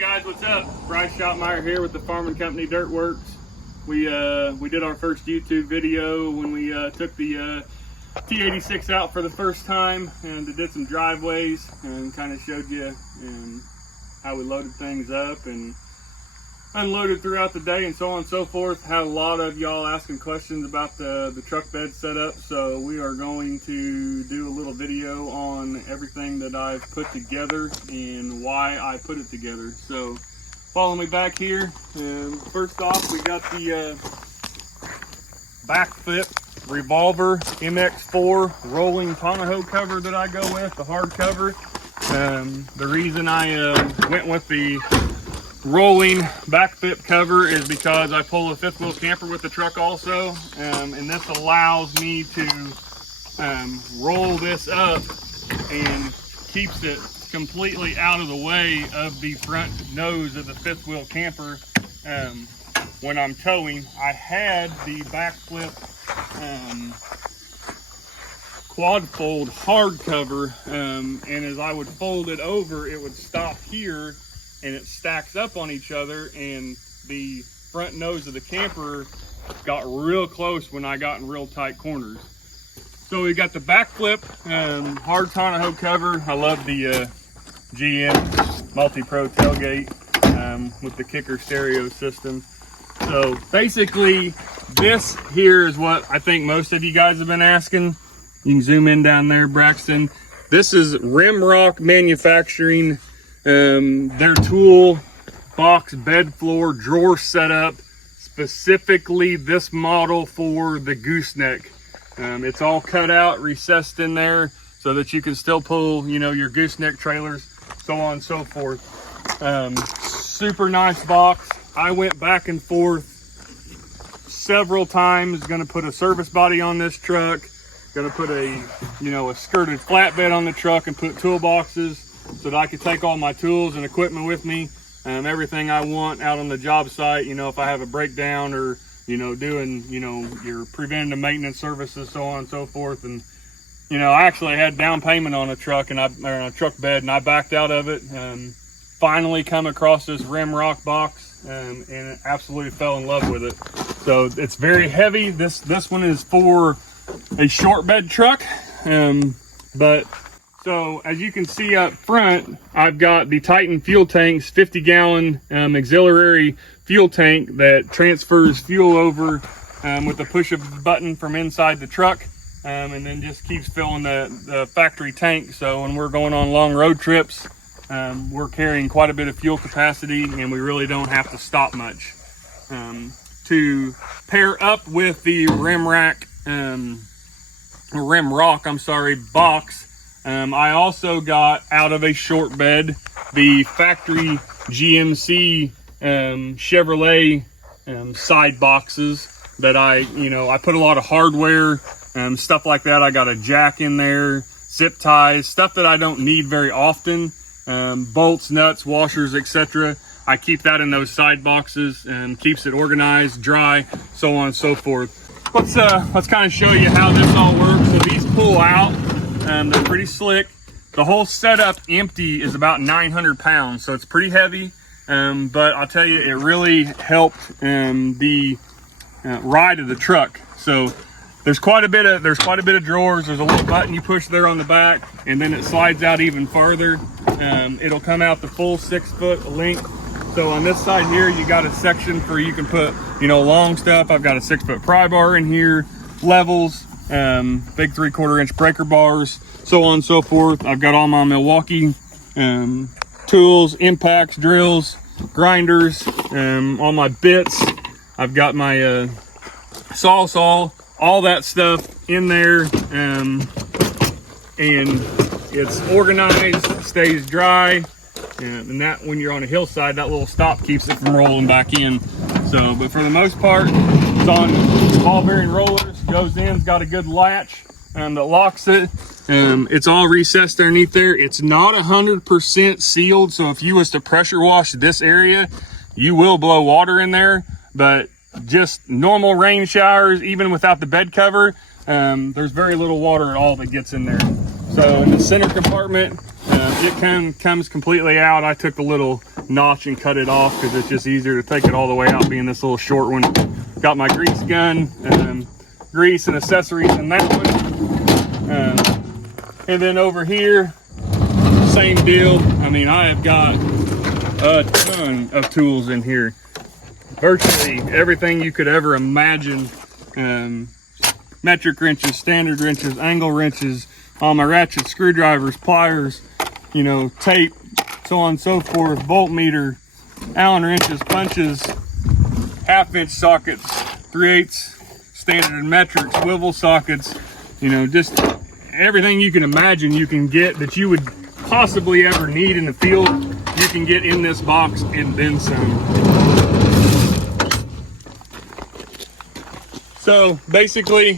Guys, what's up? Bryce Shopmeyer here with the Farming Company Dirt Works. We did our first YouTube video when we took the T86 out for the first time and did some driveways and kind of showed you how we loaded things up and unloaded throughout the day and so on and so forth. Had a lot of y'all asking questions about the truck bed setup, so we are going to do a little video on everything that I've put together and why I put it together. So follow me back here. First off, we got the back flip revolver MX4 rolling tonneau cover that I go with, the hard cover. The reason I went with the rolling back flip cover is because I pull a fifth wheel camper with the truck also, and this allows me to roll this up and keeps it completely out of the way of the front nose of the fifth wheel camper when I'm towing. I had the back flip quad fold hard cover, and as I would fold it over, it would stop here and it stacks up on each other, and the front nose of the camper got real close when I got in real tight corners. So we got the back flip hard tonneau cover. I love the GM multi-pro tailgate with the kicker stereo system. So basically this here is what I think most of you guys have been asking. You can zoom in down there, Braxton. This is Rimrock Manufacturing, their tool box bed floor drawer setup, specifically this model for the gooseneck. It's all cut out, recessed in there so that you can still pull, you know, your gooseneck trailers, so on and so forth. Super nice box. I went back and forth several times. Gonna put a service body on this truck, gonna put a skirted flatbed on the truck and put toolboxes so that I could take all my tools and equipment with me, everything I want out on the job site. You know, if I have a breakdown or, doing, your preventative maintenance services, so on and so forth. And, I actually had down payment on a truck or on a truck bed, and I backed out of it. Finally come across this Rimrock box and absolutely fell in love with it. So it's very heavy. This one is for a short bed truck, so as you can see up front, I've got the Titan fuel tanks, 50-gallon auxiliary fuel tank that transfers fuel over with the push of a button from inside the truck, and then just keeps filling the factory tank. So when we're going on long road trips, we're carrying quite a bit of fuel capacity and we really don't have to stop much. To pair up with the Rimrock box, I also got out of a short bed the factory GMC Chevrolet side boxes that I put a lot of hardware stuff like that. I got a jack in there, zip ties, stuff that I don't need very often, bolts, nuts, washers, etc. I keep that in those side boxes and keeps it organized, dry, so on and so forth. Let's kind of show you how this all works. So these pull out. They're pretty slick. The whole setup empty is about 900 pounds, so it's pretty heavy. But I'll tell you, it really helped the ride of the truck. So there's quite a bit of drawers. There's a little button you push there on the back, and then it slides out even farther. It'll come out the full 6 foot length. So on this side here, you got a section for you can put long stuff. I've got a 6 foot pry bar in here, levels, big 3/4 inch breaker bars, so on and so forth. I've got all my Milwaukee tools, impacts, drills, grinders, all my bits. I've got my saw, all that stuff in there, and it's organized, stays dry, and that when you're on a hillside, that little stop keeps it from rolling back in. So, but for the most part, it's on ball bearing rollers, goes in, it's got a good latch that locks it. It's all recessed underneath there. It's not 100% sealed, so if you was to pressure wash this area, you will blow water in there. But just normal rain showers, even without the bed cover, there's very little water at all that gets in there. So in the center compartment, it comes completely out. I took the little notch and cut it off because it's just easier to take it all the way out, being this little short one. Got my grease gun, grease and accessories in that one. And then over here, same deal. I mean, I have got a ton of tools in here. Virtually everything you could ever imagine. Metric wrenches, standard wrenches, angle wrenches, all my ratchets, screwdrivers, pliers, you know, tape, so on and so forth, voltmeter, Allen wrenches, punches, 1/2-inch sockets, 3/8 standard and metric, swivel sockets, you know, just everything you can imagine you can get that you would possibly ever need in the field, you can get in this box and then some. So basically,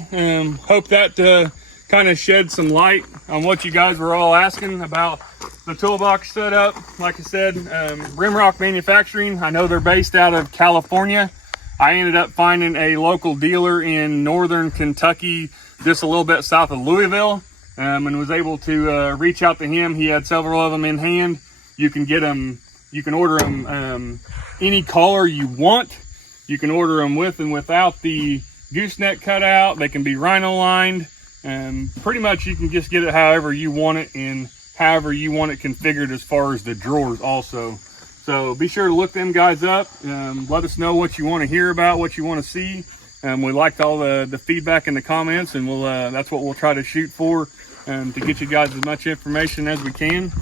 hope that kind of shed some light on what you guys were all asking about the toolbox setup. Like I said, Rimrock Manufacturing, I know they're based out of California. I ended up finding a local dealer in northern Kentucky, just a little bit south of Louisville, and was able to reach out to him. He had several of them in hand. You can get them, you can order them any color you want. You can order them with and without the gooseneck cut out. They can be rhino lined, and pretty much you can just get it however you want it and however you want it configured as far as the drawers also. So be sure to look them guys up. Let us know what you want to hear about, what you want to see. We liked all the feedback in the comments, and we'll that's what we'll try to shoot for, to get you guys as much information as we can.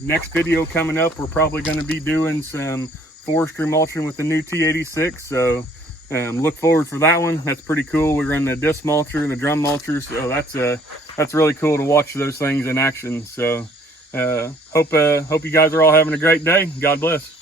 Next video coming up, we're probably going to be doing some forestry mulching with the new T86, so look forward for that one. That's pretty cool. We run the disc mulcher and the drum mulcher, so that's really cool to watch those things in action. So hope you guys are all having a great day. God bless.